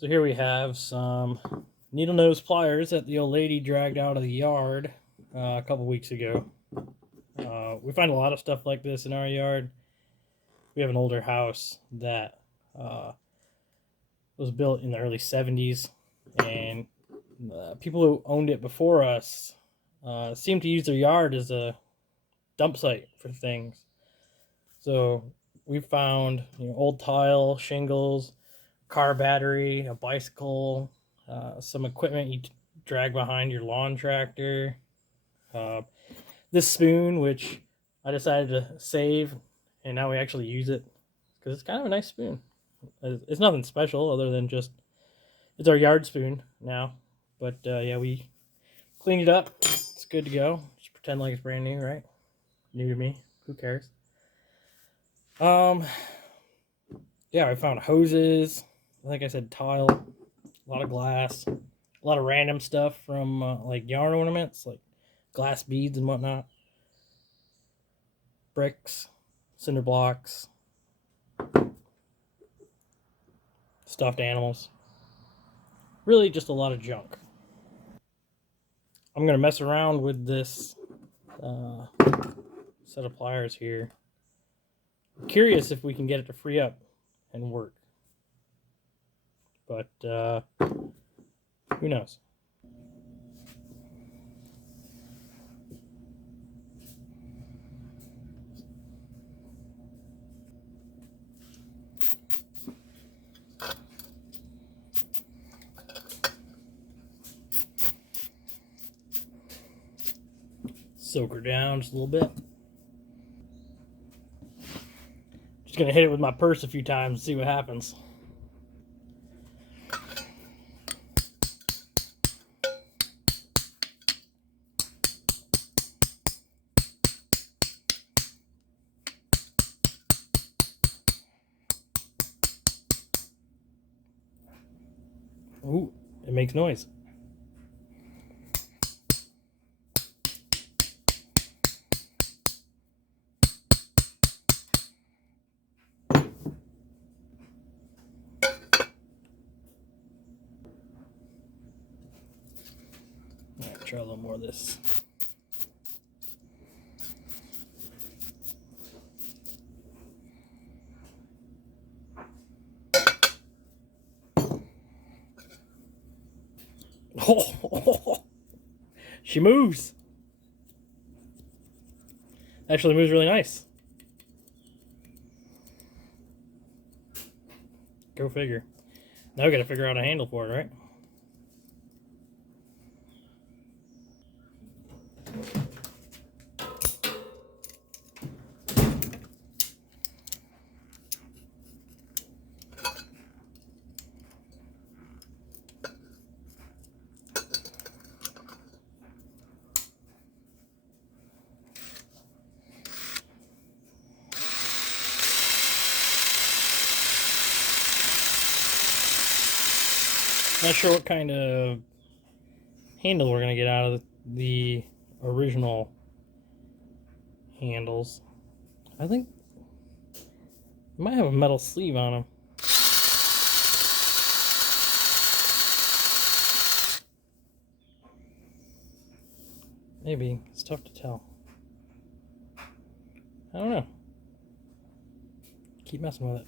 So here we have some needle nose pliers that the old lady dragged out of the yard a couple weeks ago. We find a lot of stuff like this in our yard. We have an older house that was built in the early 70s, and people who owned it before us seemed to use their yard as a dump site for things. So we found old tile, shingles, car battery, a bicycle, some equipment you drag behind your lawn tractor, uh, this spoon, which I decided to save, and now we actually use it because it's kind of a nice spoon. It's nothing special other than just it's our yard spoon now. But yeah, we cleaned it up. It's good to go. Just pretend like it's brand new, right? New to me. Who cares? Yeah, I found hoses. Like I said, tile, a lot of glass, a lot of random stuff from like yarn ornaments, like glass beads and whatnot, bricks, cinder blocks, stuffed animals. Really, just a lot of junk. I'm gonna mess around with this set of pliers here. I'm curious if we can get it to free up and work, but who knows? Soak her down just a little bit. Just gonna hit it with my purse a few times and see what happens. Ooh, it makes noise. Alright, try a little more of this. Oh, she moves. Actually moves really nice. Go figure. Now we gotta figure out a handle for it, right? Not sure what kind of handle we're gonna get out of the original handles. I think it might have a metal sleeve on them. Maybe. It's tough to tell. I don't know. Keep messing with it.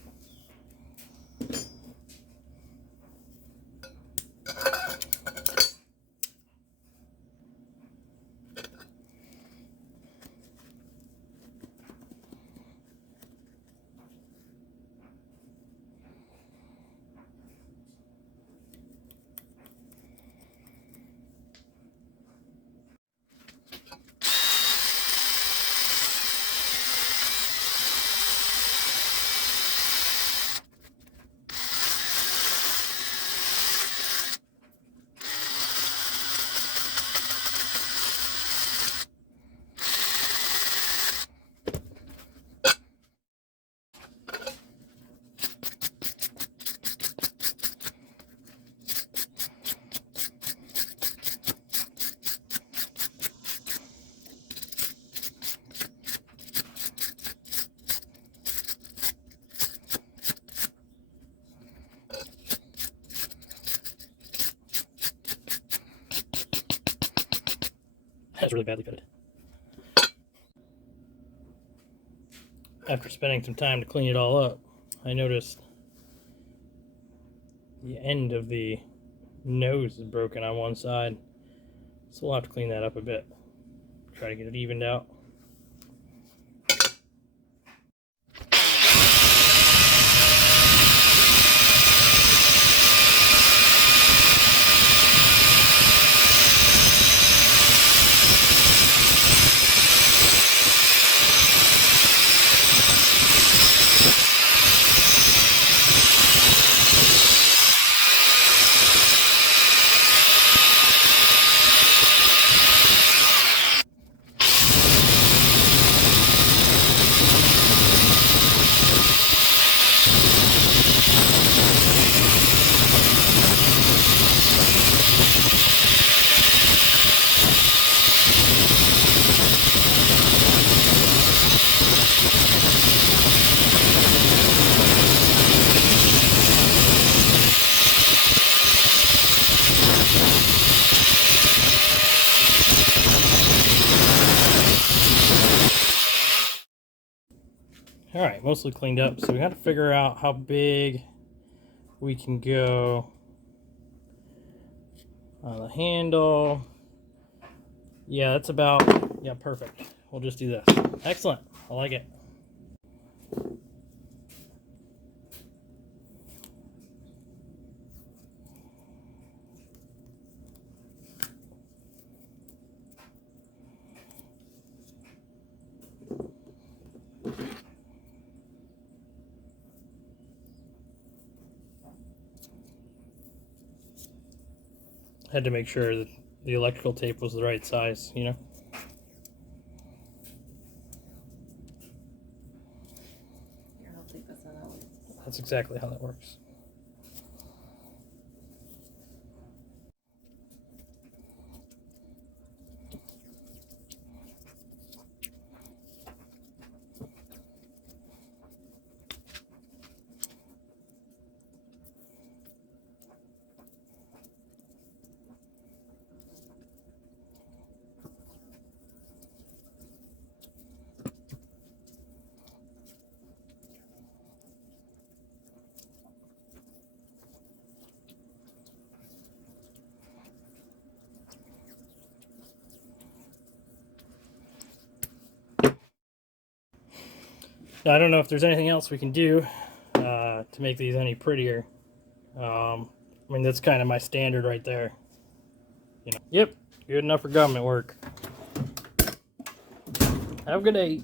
it's really badly fitted. After spending some time to clean it all up, I noticed the end of the nose is broken on one side. So we'll have to clean that up a bit. Try to get it evened out. Alright, mostly cleaned up, so we got to figure out how big we can go on the handle. Yeah, that's about, yeah, perfect. We'll just do this. Excellent. I like it. Had to make sure that the electrical tape was the right size, you know? I don't think that's how that works. That's exactly how that works. Now, I don't know if there's anything else we can do to make these any prettier. I mean, that's kind of my standard right there. You know. Yep, good enough for government work. Have a good day.